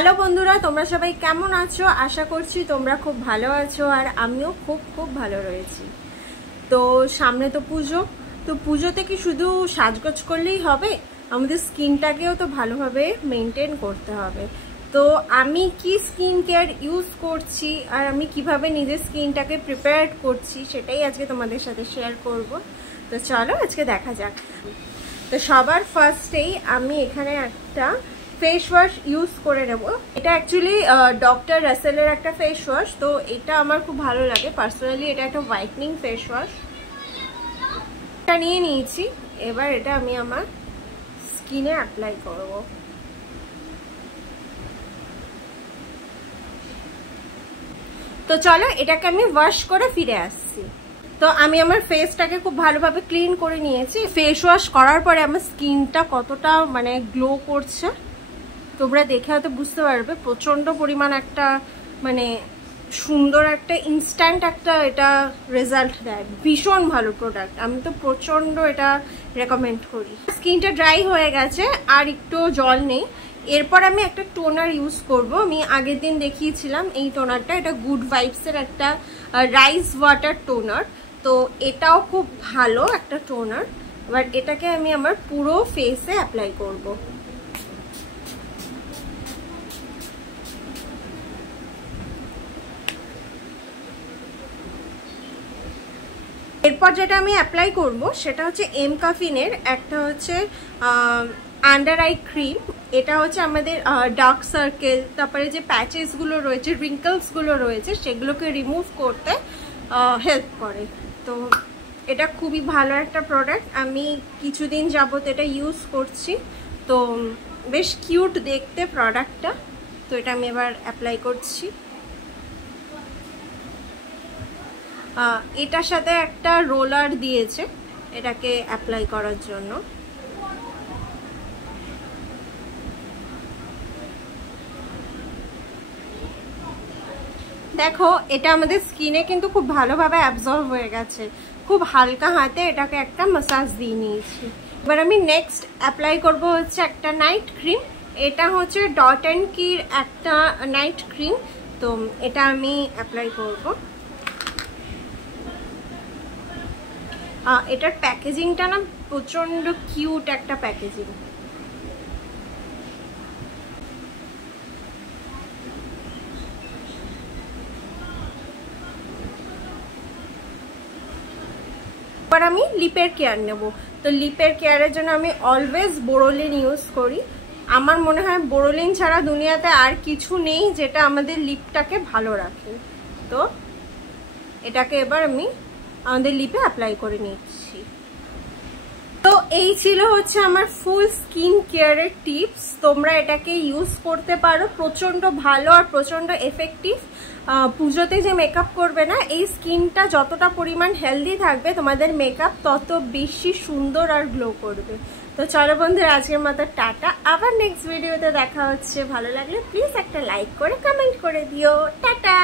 Hello বন্ধুরা, তোমরা সবাই কেমন আছো? আশা করছি তোমরা খুব ভালো আছো আর আমিও খুব খুব ভালো রয়েছি। তো সামনে তো পুজো, তো পুজোতে কি শুধু সাজগোজ করলেই হবে? আমাদের স্কিনটাকেও তো ভালোভাবে মেনটেন করতে হবে। তো আমি কি স্কিন কেয়ার ইউজ করছি আর আমি কিভাবে নিজের স্কিনটাকে প্রিপেয়ার করছি সেটাই আজকে তোমাদের সাথে শেয়ার করব। তো চলো আজকে দেখা যাক। তো সবার ফার্স্টেই আমি এখানে একটা ফেস ওয়াশ ইউজ করে নেব। এটা অ্যাকচুয়ালি ডক্টর রাসেলের একটা ফেস ওয়াশ, তো এটা আমার খুব ভালো লাগে পার্সোনালি। এটা একটা হোয়াইটনিং ফেস ওয়াশ। এটা নিয়ে নিয়েছি, এবার এটা আমি আমার স্কিনে অ্যাপ্লাই করব। তো চলো এটাকে আমি ওয়াশ করে ফিরে আসছি। তো আমি আমার ফেসটাকে খুব ভালোভাবে ক্লিন করে নিয়েছি। ফেস ওয়াশ করার পরে আমার স্কিনটা কতটা গ্লো করছে তোমরা দেখে হয়তো বুঝতে পারবে। প্রচন্ড পরিমাণ একটা সুন্দর একটা ইনস্ট্যান্ট একটা এটা রেজাল্ট দেয়। ভীষণ ভালো প্রোডাক্ট, আমি তো প্রচন্ড এটা রেকমেন্ড করি। স্কিনটা ড্রাই হয়ে গেছে, আর একটু জল নেই। এরপর আমি একটা টোনার ইউজ করব। আমি আগের দিন দেখিয়েছিলাম এই টোনারটা, এটা গুড ভাইবসের একটা রাইস ওয়াটার টোনার। তো এটাও খুব ভালো একটা টোনার। এবার এটাকে আমি আমার পুরো ফেসে অ্যাপ্লাই করব। এরপর যেটা আমি অ্যাপ্লাই করব সেটা হচ্ছে এমকাফিনের একটা হচ্ছে আন্ডার আই ক্রিম। এটা হচ্ছে আমাদের ডার্ক সার্কেল, তারপরে যে প্যাচেসগুলো রয়েছে, রিঙ্কলসগুলো রয়েছে, সেগুলোকে রিমুভ করতে হেল্প করে। তো এটা খুবই ভালো একটা প্রোডাক্ট। আমি কিছুদিন যাবত এটা ইউজ করছি, তো বেশ কিউট দেখতে প্রোডাক্টটা। তো এটা আমি এবার অ্যাপ্লাই করছি। এটার সাথে একটা রোলার দিয়েছে এটাকে অ্যাপ্লাই করার জন্য। দেখো এটা আমাদের স্কিনে কিন্তু খুব ভালোভাবে অ্যাবজর্ব হয়ে গেছে। খুব হালকা হাতে এটাকে একটা ম্যাসাজ দিয়ে নিয়েছি। এবার আমি নেক্সট অ্যাপ্লাই করব হচ্ছে একটা নাইট ক্রিম। এটা হচ্ছে ডট অ্যান্ড কির একটা নাইট ক্রিম। তো এটা আমি অ্যাপ্লাই করব। এটার প্যাকেজিংটা না প্রচন্ড কিউট একটা প্যাকেজিং। এবার আমি লিপের কেয়ার নেব। তো লিপের কেয়ারের জন্য আমি অলওয়েজ বোরোলিন ইউজ করি। আমার মনে হয় বোরোলিন ছাড়া দুনিয়াতে আর কিছু নেই যেটা আমাদের লিপটাকে ভালো রাখে। তো এটাকে এবার আমি আমাদের লিপে অ্যাপ্লাই করে নিচ্ছি। তো এই ছিল হচ্ছে আমার ফুল স্কিন কেয়ারের টিপস। তোমরা এটাকে ইউজ করতে পারো, প্রচন্ড ভালো আর প্রচন্ড এফেক্টিভ। পুজোতে যে মেকআপ করবে না, এই স্কিনটা যতটা পরিমাণ হেলদি থাকবে তোমাদের মেকআপ তত বেশি সুন্দর আর গ্লো করবে। তো চলো বন্ধুরা, আজকের মতো টাটা। আবার নেক্সট ভিডিওতে দেখা হচ্ছে। ভালো লাগলে প্লিজ একটা লাইক করে কমেন্ট করে দিও। টাটা।